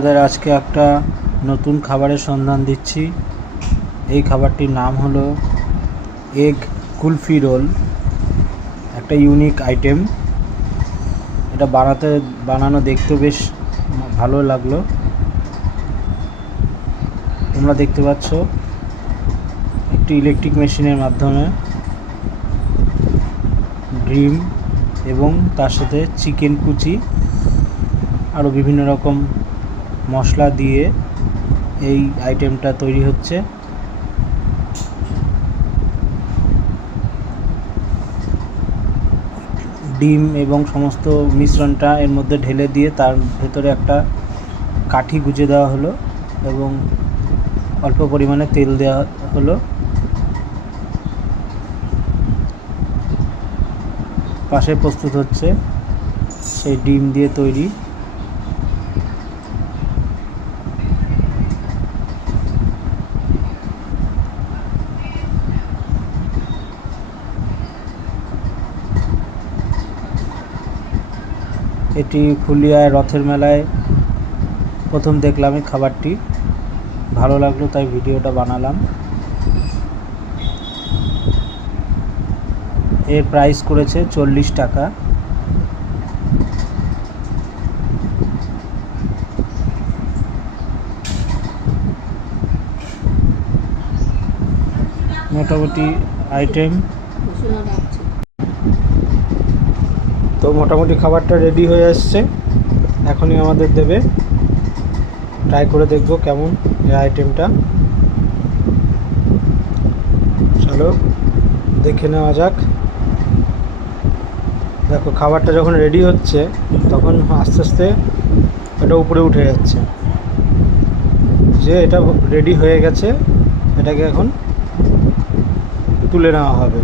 আপনাদের আজকে একটা নতুন খাবারের সন্ধান দিচ্ছি। এই খাবারটির নাম হলো এগ কুলফি রোল। একটা ইউনিক আইটেম। এটা বানানো দেখতে বেশ ভালো লাগলো। তোমরা দেখতে পাচ্ছ একটি ইলেকট্রিক মেশিনের মাধ্যমে ডিম এবং তার সাথে চিকেন কুচি আরও বিভিন্ন রকম মশলা দিয়ে এই আইটেমটা তৈরি হচ্ছে। ডিম এবং সমস্ত মিশ্রণটা এর মধ্যে ঢেলে দিয়ে তার ভেতরে একটা কাঠি গুঁজে দেওয়া হলো এবং অল্প পরিমাণে তেল দেওয়া হলো। পাশে প্রস্তুত হচ্ছে সেই ডিম দিয়ে তৈরি এটি ফুলিয়ায় রথের মেলায় প্রথম দেখলাম। এই খাবারটি ভালো লাগলো তাই ভিডিওটা বানালাম। এর প্রাইস করেছে 40 টাকা। মোটামুটি আইটেম তো মোটামুটি খাবারটা রেডি হয়ে আসছে। এখনই আমাদের দেবে। ট্রাই করে দেখবো কেমন এই আইটেমটা। চলো দেখে নেওয়া যাক। দেখো খাবারটা যখন রেডি হচ্ছে তখন আস্তে আস্তে এটা উপরে উঠে যাচ্ছে যে এটা রেডি হয়ে গেছে। এটাকে এখন তুলে নেওয়া হবে।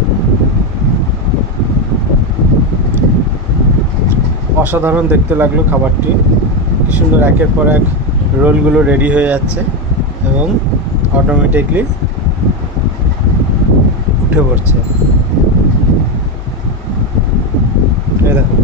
অসাধারণ দেখতে লাগলো খাবারটি। কি সুন্দর একের পর এক রোলগুলো রেডি হয়ে যাচ্ছে এবং অটোমেটিকলি উঠে পড়ছে। এই দেখো।